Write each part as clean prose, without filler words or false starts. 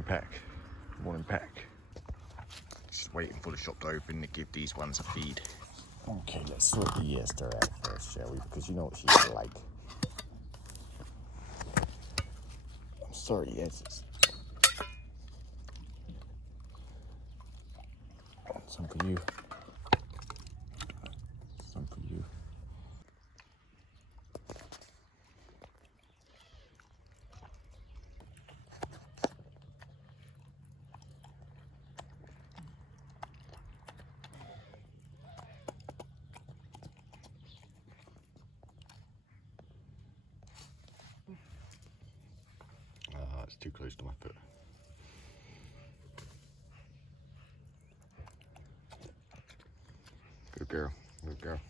Morning pack. Morning pack. Just waiting for the shop to open to give these ones a feed. Okay, let's sort the Esther out first, shall we? Because you know what she's like. I'm sorry, yes. Some for you. Some for you. It's too close to my foot. Good girl, good girl.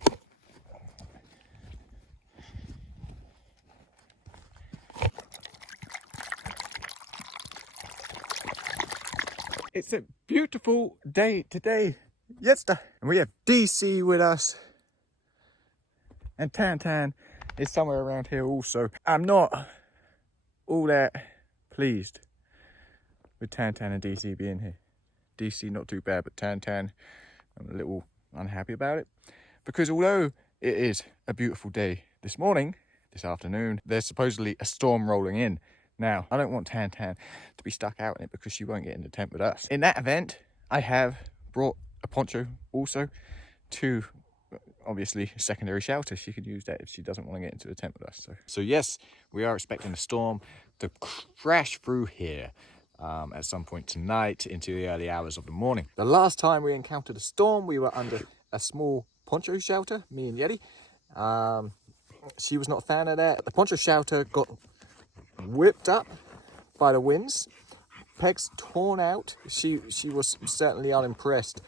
It's a beautiful day today, yesterday, and we have DC with us. And Tan is somewhere around here also. I'm not all that pleased with Tan and DC being here. DC not too bad, but Tan, I'm a little unhappy about it. Because although it is a beautiful day this morning, this afternoon, there's supposedly a storm rolling in. Now, I don't want Tan to be stuck out in it because she won't get in the tent with us. In that event, I have brought a poncho also to, obviously, a secondary shelter. She could use that if she doesn't want to get into the tent with us. So yes, we are expecting a storm to crash through here at some point tonight into the early hours of the morning. The last time we encountered a storm, we were under a small poncho shelter, me and Yeti. She was not a fan of that. The poncho shelter got whipped up by the winds, pegs torn out. She was certainly unimpressed.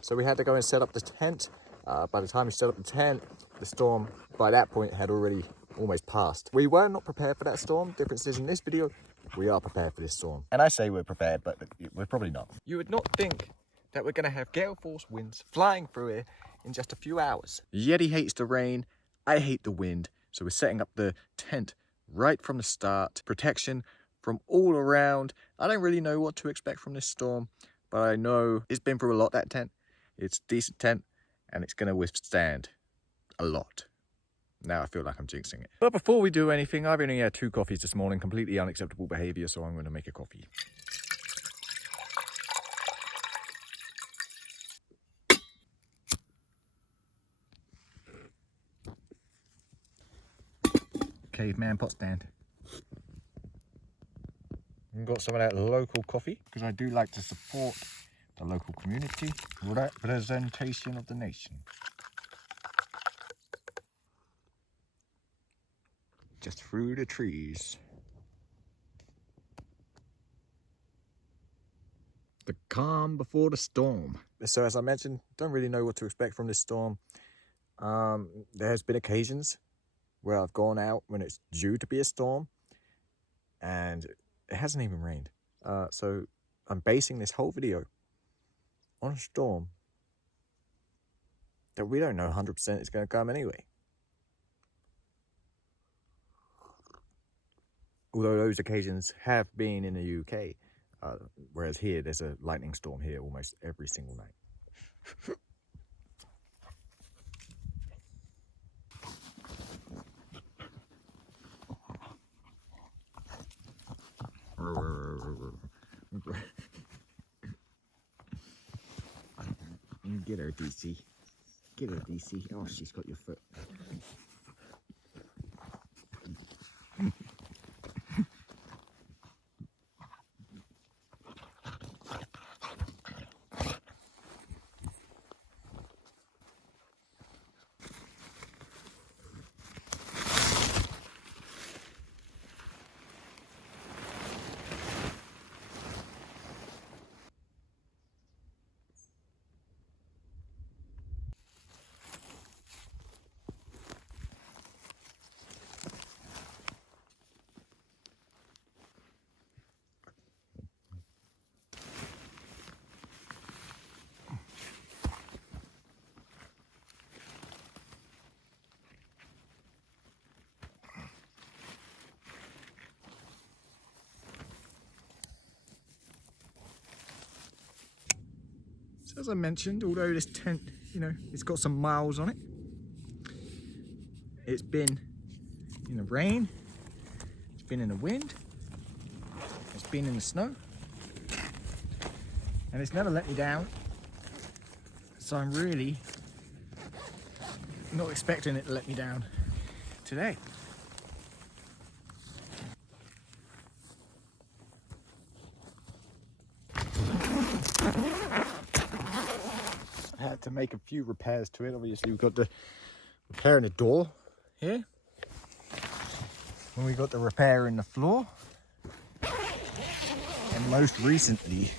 So we had to go and set up the tent. By the time we set up the tent, the storm by that point had already almost passed. We were not prepared for that storm. Difference is in this video, we are prepared for this storm. And I say we're prepared, but we're probably not. You would not think that we're going to have gale force winds flying through here in just a few hours. Yeti hates the rain. I hate the wind. So we're setting up the tent right from the start. Protection from all around. I don't really know what to expect from this storm, but I know it's been through a lot, that tent. It's a decent tent, and it's going to withstand a lot. Now I feel like I'm jinxing it. But before we do anything, I've only had 2 coffees this morning. Completely unacceptable behavior, so I'm going to make a coffee. Caveman pot stand. I've got some of that local coffee because I do like to support the local community. Representation of the nation. Just through the trees. The calm before the storm. So as I mentioned, don't really know what to expect from this storm. There has been occasions where I've gone out when it's due to be a storm and it hasn't even rained. So I'm basing this whole video on a storm that we don't know 100% is going to come anyway. Although those occasions have been in the UK, whereas here there's a lightning storm here almost every single night. Get her, DC. Get her, DC. Oh, she's got your foot. So as I mentioned, although this tent, you know, it's got some miles on it, it's been in the rain, it's been in the wind, it's been in the snow, and it's never let me down. So I'm really not expecting it to let me down today. I had to make a few repairs to it. Obviously we've got the repair in the door here, and we got the repair in the floor, and most recently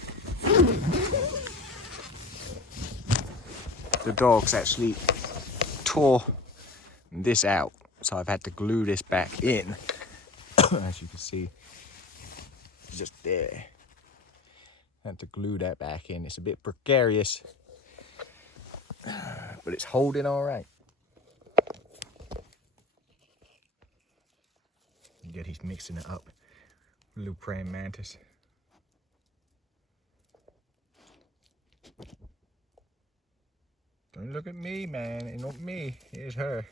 the dogs actually tore this out, so I've had to glue this back in. As you can see, it's just there. I had to glue that back in. It's a bit precarious, but it's holding all right. Good, he's mixing it up. A little praying mantis. Don't look at me, man. It's not me. It's her.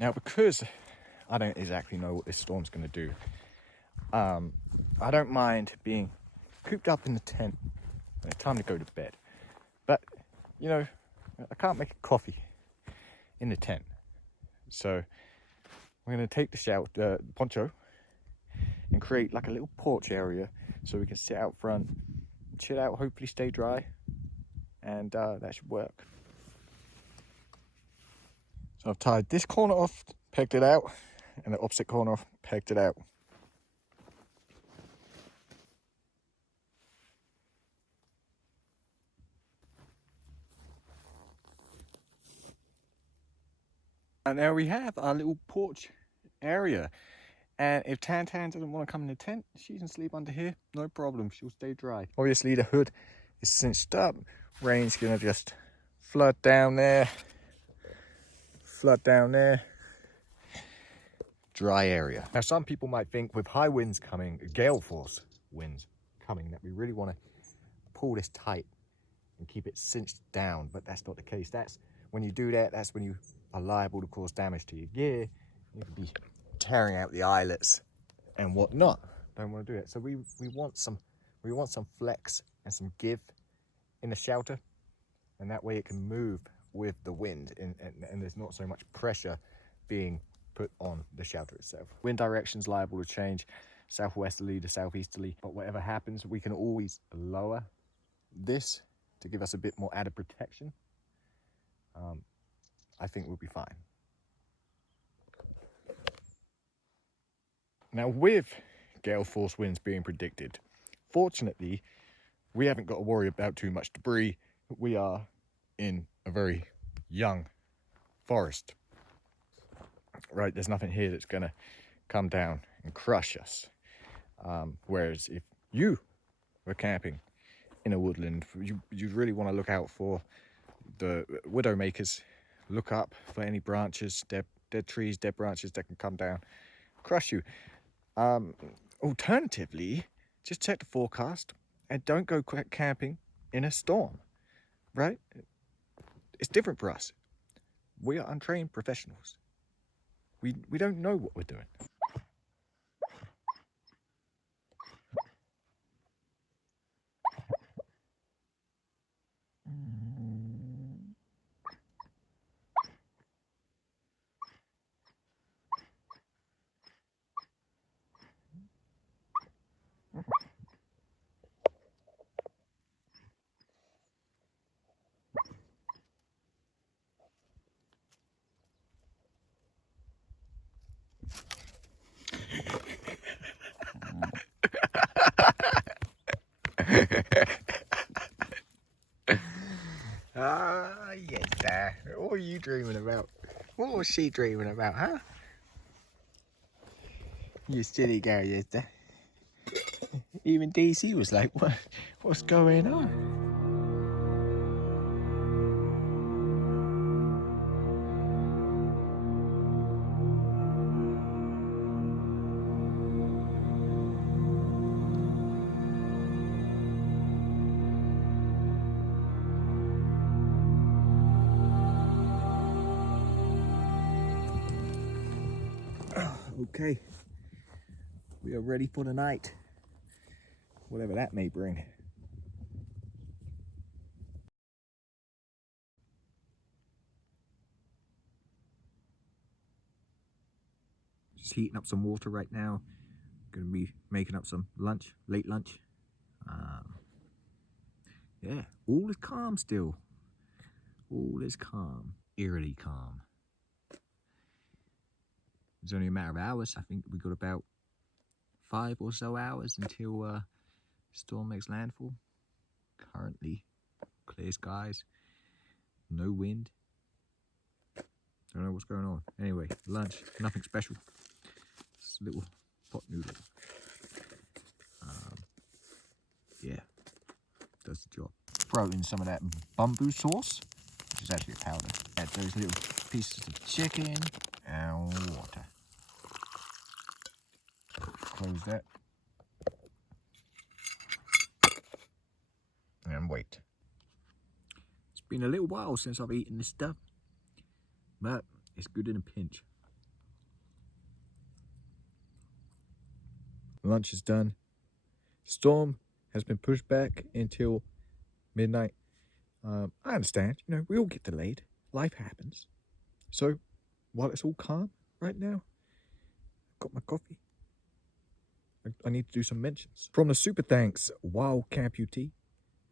Now, because I don't exactly know what this storm's going to do, I don't mind being cooped up in the tent when it's time to go to bed. But, you know, I can't make a coffee in the tent. So we're going to take the poncho and create like a little porch area so we can sit out front, chill out, hopefully stay dry, and that should work. So I've tied this corner off, pegged it out, and the opposite corner off, pegged it out. And there we have our little porch area. And if Tan doesn't want to come in the tent, she can sleep under here, no problem, she'll stay dry. Obviously the hood is cinched up, rain's gonna just flood down there, dry area. Now some people might think with high winds coming, gale force winds coming, that we really want to pull this tight and keep it cinched down, but that's not the case. That's when you do that, that's when you are liable to cause damage to your gear. You could be tearing out the eyelets and whatnot. Don't want to do it. So we want some flex and some give in the shelter, and that way it can move with the wind, and there's not so much pressure being put on the shelter itself. Wind direction's liable to change, southwesterly to southeasterly, but whatever happens, we can always lower this to give us a bit more added protection. I think we'll be fine. Now, with gale force winds being predicted, fortunately, we haven't got to worry about too much debris. We are in a very young forest, right? There's nothing here that's going to come down and crush us. Whereas if you were camping in a woodland, you'd really want to look out for the widowmakers. Look up for any branches, dead trees, dead branches that can come down, crush you. Alternatively, just check the forecast and don't go camping in a storm, right? It's different for us. We are untrained professionals. We don't know what we're doing. Ah, yes, Dad. What are you dreaming about? What was she dreaming about, huh? You silly girl, yes, Dad. Even DC was like, what's going on? Okay, we are ready for the night, whatever that may bring. Just heating up some water right now. Gonna be making up some lunch, late lunch. Yeah, all is calm still. All is calm, eerily calm. It's only a matter of hours. I think we got about 5 or so hours until storm makes landfall. Currently, clear skies, no wind. Don't know what's going on. Anyway, lunch, nothing special. Just a little pot noodle. Yeah, does the job. Throw in some of that bamboo sauce, which is actually a powder. Add those little pieces of chicken and water. Close that. And wait. It's been a little while since I've eaten this stuff, but it's good in a pinch. Lunch is done. Storm has been pushed back until midnight. I understand, you know, we all get delayed. Life happens. So, while it's all calm right now, I've got my coffee. I need to do some mentions. From the super thanks, Wild Camp UT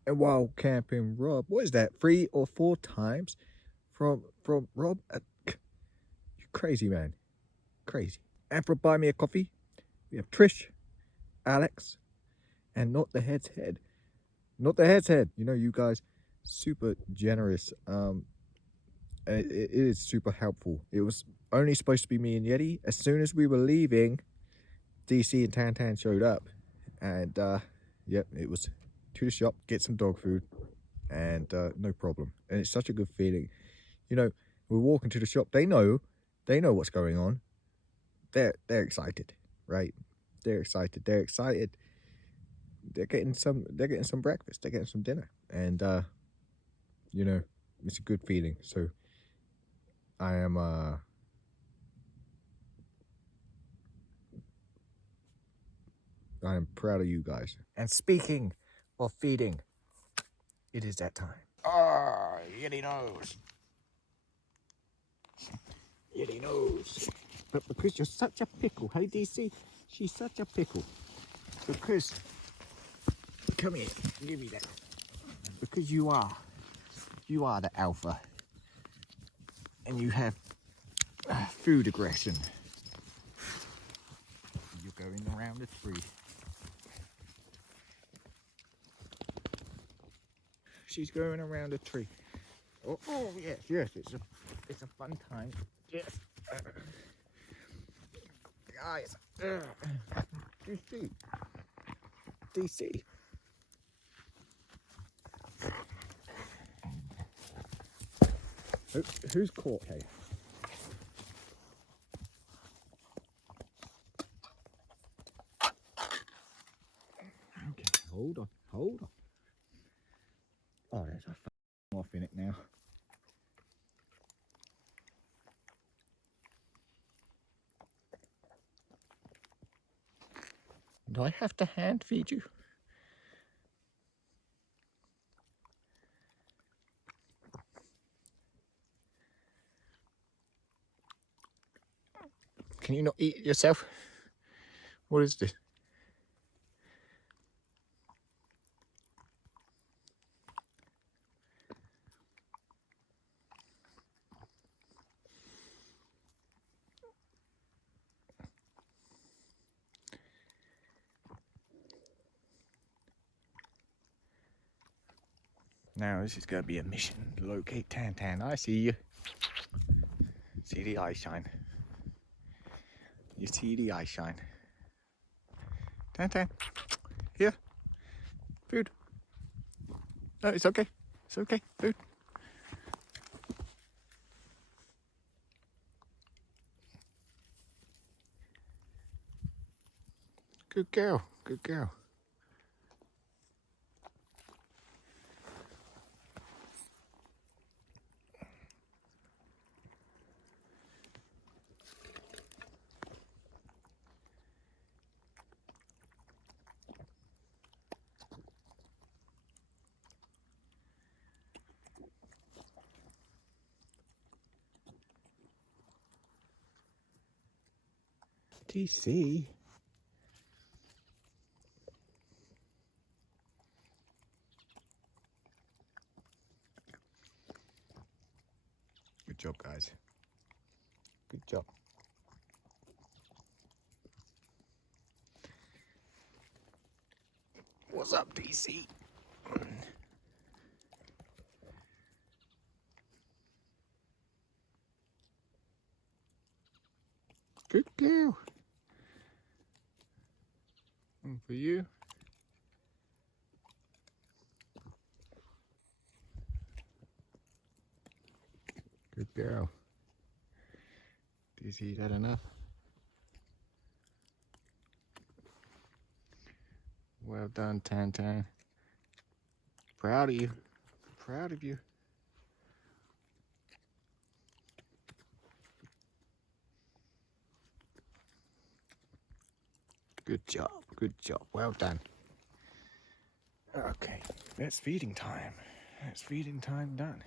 and Wild Camping Rob. What is that? 3 or 4 times from Rob? You crazy, man. Crazy. And for Buy Me a Coffee, we have Trish, Alex, and Not the Head's Head. Not the Head's Head. You know, you guys, super generous. It is super helpful. It was only supposed to be me and Yeti. As soon as we were leaving, DC and Tantan showed up. And, yep, it was to the shop, get some dog food, and no problem. And it's such a good feeling. You know, we're walking to the shop. They know what's going on. They're excited, right? They're excited. They're excited. They're getting some breakfast. They're getting some dinner. And, you know, it's a good feeling. So I am proud of you guys. And speaking of feeding, it is that time. Ah, Yeti knows. Yeti knows. But because you're such a pickle, hey DC? She's such a pickle. Because, come here, give me that. Because you are the alpha. And you have food aggression. You're going around the tree. She's going around the tree. Oh yes, it's a fun time. Yes. Guys, DC. Who's caught here? Okay, hold on. Oh, there's a off in it now. Do I have to hand feed you? Can you not eat it yourself? What is this? Now this is going to be a mission to locate Tan Tan. I see you. See the eye shine. You see the eye shine. Tan Tan. Here. Food. No, it's okay. It's okay. Food. Good girl. Good girl. DC. Good job, guys. Good job. What's up, DC? Good girl. And for you. Good girl. DC, is that enough? Well done, Tan Tan. Proud of you. Proud of you. Good job. Good job. Well done. Okay, that's feeding time. That's feeding time done.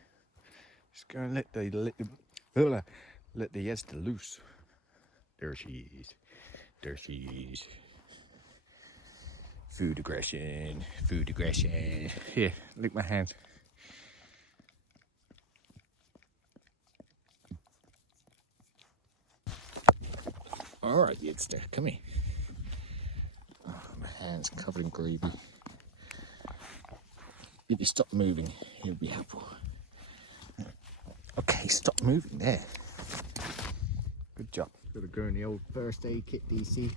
Just gonna let the Esther loose. There she is. There she is. Food aggression. Food aggression. Here, lick my hands. All right, Esther, come here. Oh, my hands covered in gravy. If you stop moving, it'll be helpful. Okay, stop moving there. Good job. Gotta go in the old first aid kit, DC.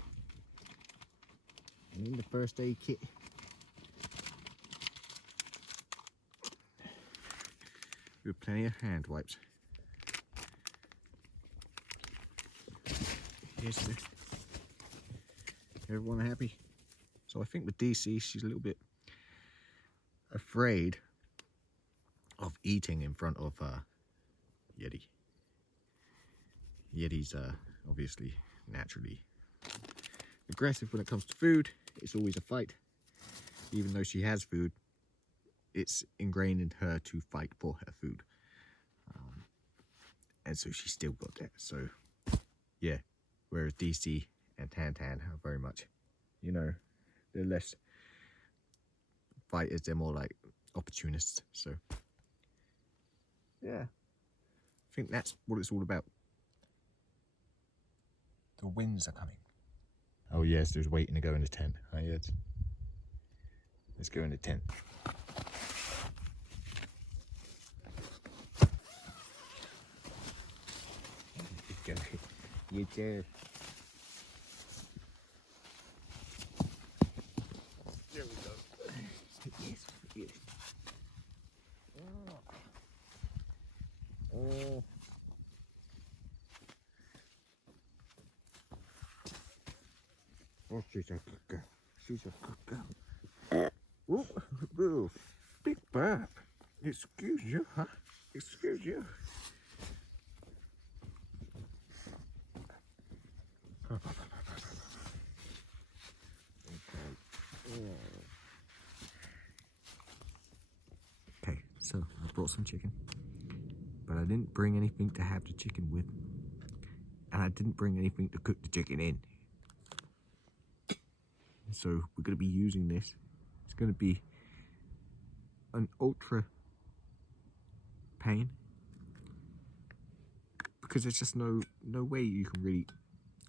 And in the first aid kit, with plenty of hand wipes. Yes, sir. Everyone happy? So I think with DC, she's a little bit afraid of eating in front of Yeti. Yeti's obviously naturally aggressive when it comes to food. It's always a fight. Even though she has food, it's ingrained in her to fight for her food. And so she still got that. So yeah, whereas DC and Tan Tan are very much, you know, they're less fighters, they're more like opportunists. So yeah, I think that's what it's all about. The winds are coming. Oh yes, there's waiting to go in the tent. Oh yes. Let's go in the tent. You too. There we go. Yes, yes. Oh. Oh, she's a good girl. She's a good girl. Oh, oh, big burp. Excuse you, huh? Excuse you. Okay, so I brought some chicken, but I didn't bring anything to have the chicken with, and I didn't bring anything to cook the chicken in. So we're going to be using this. It's going to be an ultra pain because there's just no way you can really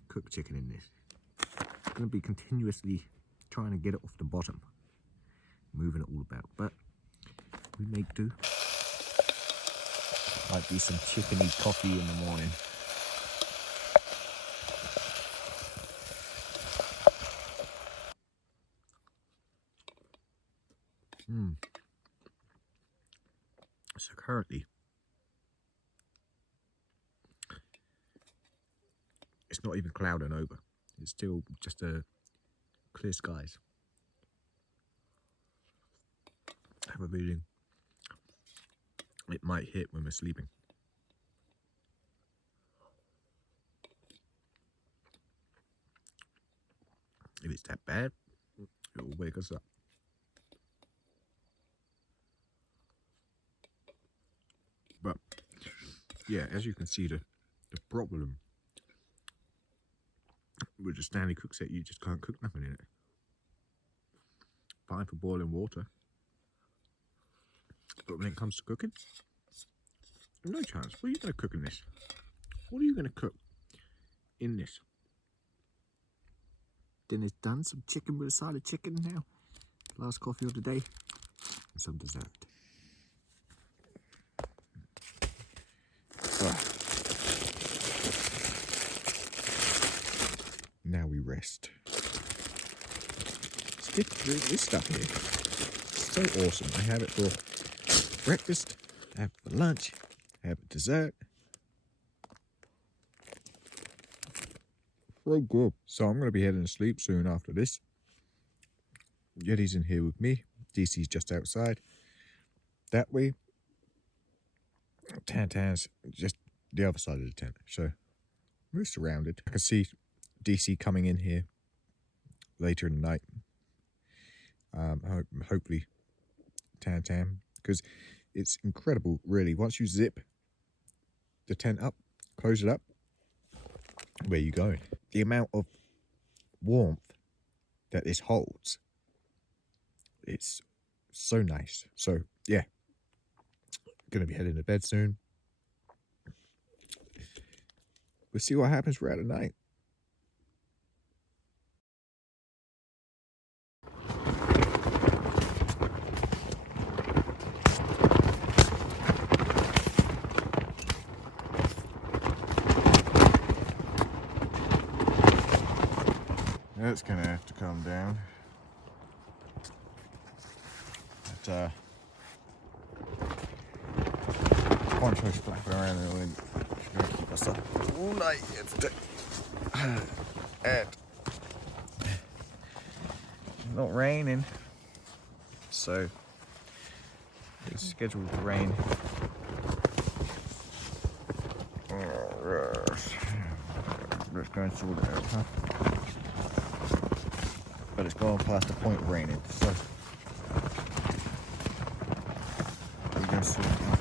cook chicken in this. It's going to be continuously trying to get it off the bottom, moving it all about. But we make do. Might be some chickeny coffee in the morning. So currently, it's not even clouding over. It's still just clear skies. I have a feeling it might hit when we're sleeping. If it's that bad, it will wake us up. But yeah, as you can see, the problem with the Stanley cook set, you just can't cook nothing in it. Fine for boiling water, but when it comes to cooking, no chance. What are you going to cook in this? What are you going to cook in this? Dinner's done. Some chicken with a side of chicken now. Last coffee of the day. And some dessert. Now we rest. This stuff here is so awesome. I have it for breakfast, I have it for lunch, I have it for dessert. Very good. So I'm going to be heading to sleep soon after this. Yeti's in here with me. DC's just outside. That way, Tantan's just the other side of the tent. So we're surrounded. I can see DC coming in here later in the night. Hopefully Tantan, because it's incredible, really. Once you zip the tent up, close it up, where you going? The amount of warmth that this holds, it's so nice. So yeah, gonna be heading to bed soon. We'll see what happens throughout the night. That's gonna have to come down. But Poncho's flapping around in the wind. She's gonna keep us up all night yesterday. And not raining, so it's scheduled to rain. Let's go and sort it out, huh? But it's gone past the point of raining, so we're going to sort it out.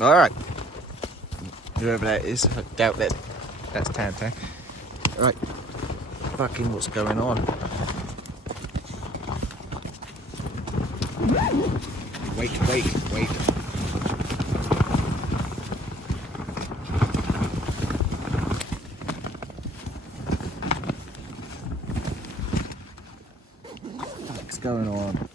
Alright, whoever that is, I doubt that that's Tantan. Alright, fucking what's going on? Wait. What's going on?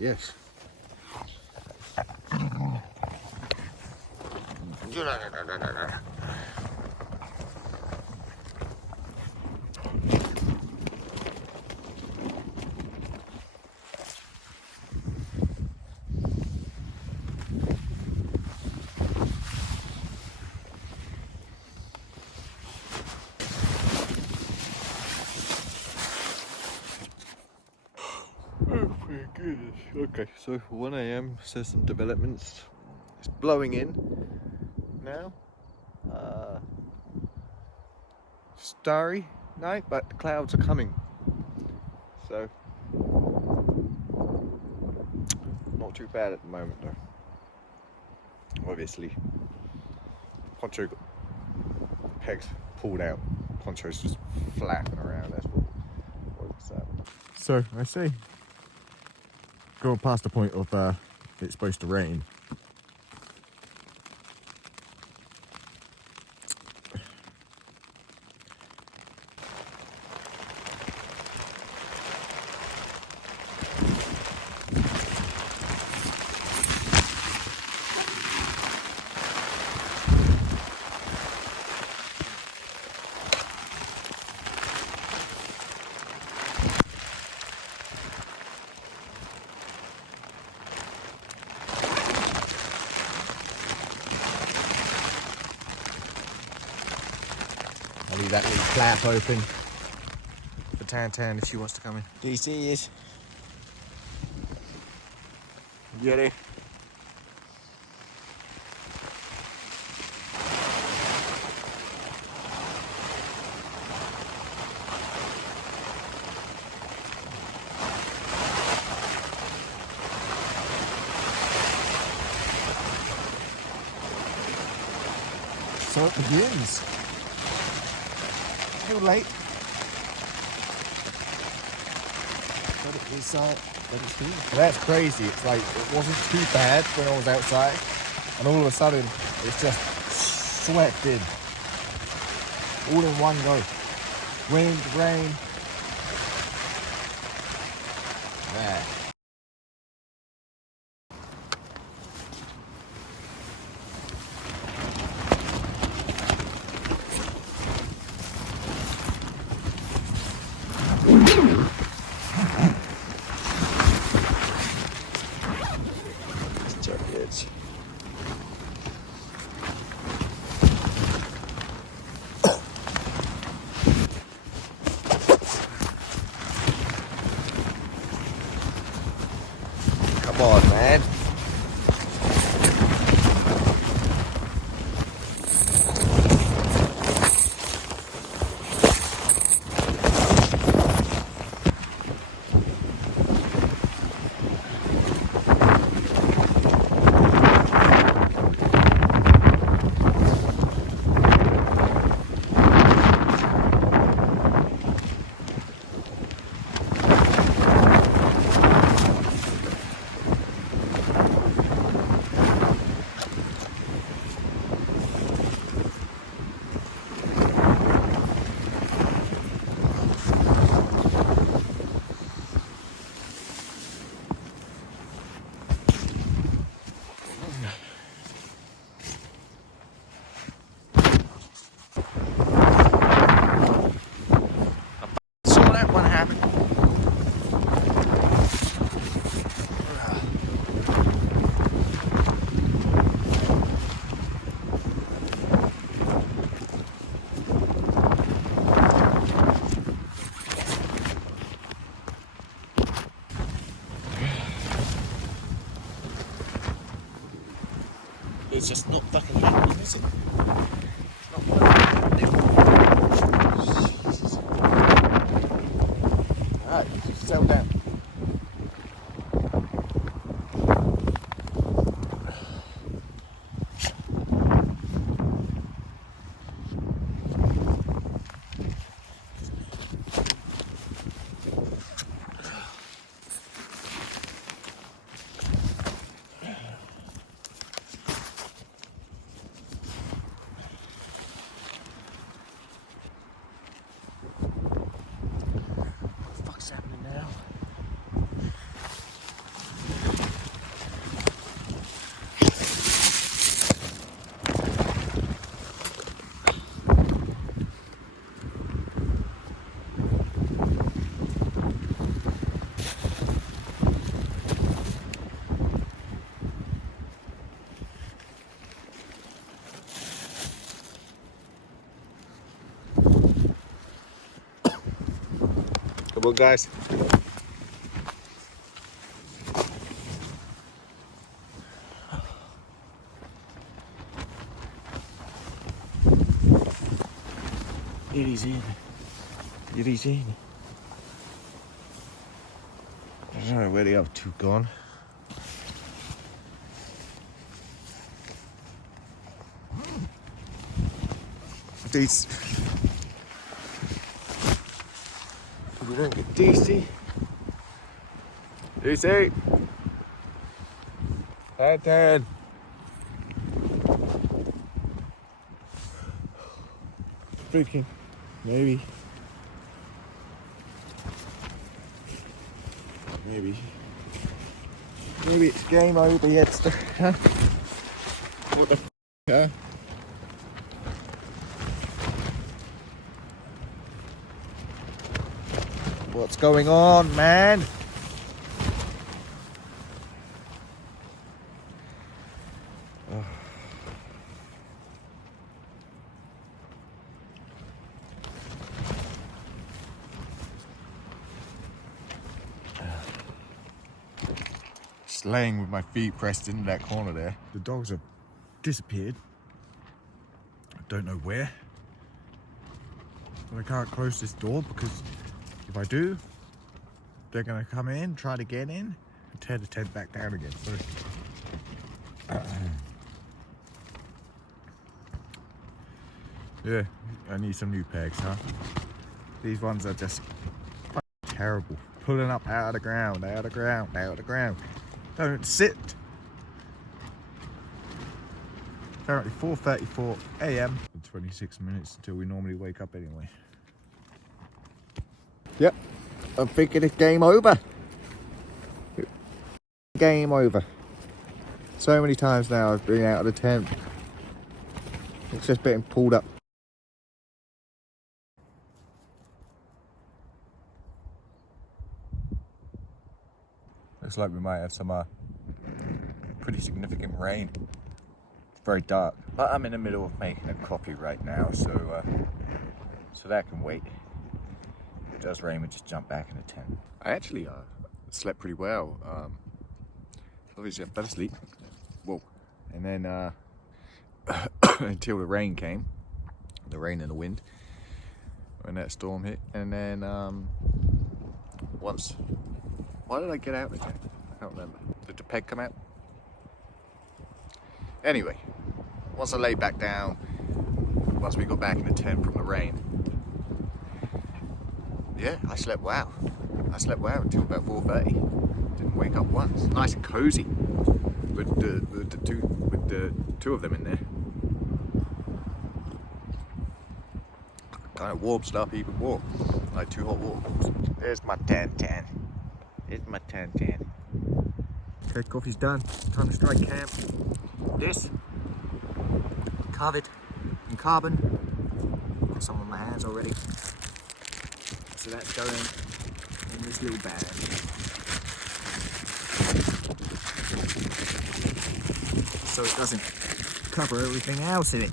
Yes. Goodness. Okay, so 1 AM, so some developments. It's blowing in now. Starry night, but the clouds are coming. So, not too bad at the moment though. Obviously. Poncho got pegs pulled out. Poncho's just flapping around. That's what's up. So, I say, going past the point of it's supposed to rain. I'll leave that little flap open for Tan if she wants to come in. DC is. Get it? So it begins. Too late. But it's here. That's crazy. It's like it wasn't too bad when I was outside, and all of a sudden it's just swept in. All in one go. Wind, rain. Man. Come on, man. It's just not fucking happening, is it? It's not happening. Jesus. Alright, settle down. What's happening now? Come on, guys. It is in. It is in. I don't know where the other two gone. These. We don't get DC. DC. Dad. Freaking. Maybe. Maybe it's game over, Yetster. Huh? What the f, huh? What's going on, man? Oh. Just laying with my feet pressed into that corner there. The dogs have disappeared. I don't know where. But I can't close this door because if I do, they're gonna come in, try to get in, and tear the tent back down again. So, yeah, I need some new pegs, huh? These ones are just terrible. Pulling up out of the ground, out of the ground, out of the ground. Don't sit. Currently 4:34 a.m. 26 minutes until we normally wake up anyway. Yep, I'm thinking it's game over. Game over. So many times now I've been out of the tent. It's just getting pulled up. Looks like we might have some pretty significant rain. It's very dark, but I'm in the middle of making a coffee right now, so that can wait. If it does rain, we just jump back in the tent. I actually slept pretty well. Obviously I fell asleep. Whoa. And then until the rain came, the rain and the wind, when that storm hit, and then once. Why did I get out again? I can't remember. Did the peg come out? Anyway, once I lay back down, once we got back in the tent from the rain, yeah, I slept well. I slept well until about 4:30. Didn't wake up once. Nice and cozy with the two of them in there. Kind of warm stuff, even more like 2 hot water. There's my tan. Here's my tan. Okay, coffee's done. Time to strike camp. This, covered in carbon. Got some on my hands already. So that's going in this little bag. So it doesn't cover everything else in it.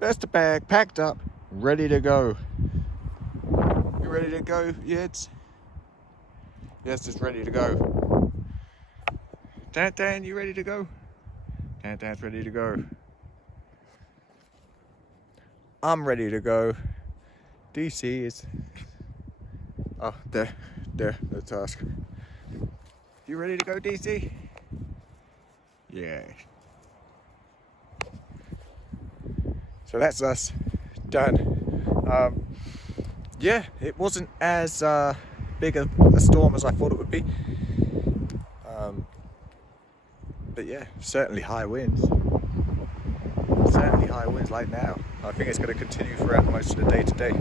That's the bag packed up, ready to go. You ready to go, Yeds? Yes, it's ready to go. Dan, you ready to go? Dan's ready to go. I'm ready to go. DC is... Oh, there, the task. You ready to go, DC? Yeah. So that's us done. Yeah, it wasn't as big a storm as I thought it would be. But yeah, certainly high winds. Certainly high winds like now. I think it's going to continue throughout most of the day today.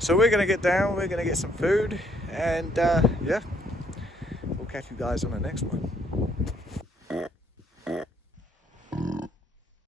So we're going to get down, we're going to get some food, and yeah, we'll catch you guys on the next one.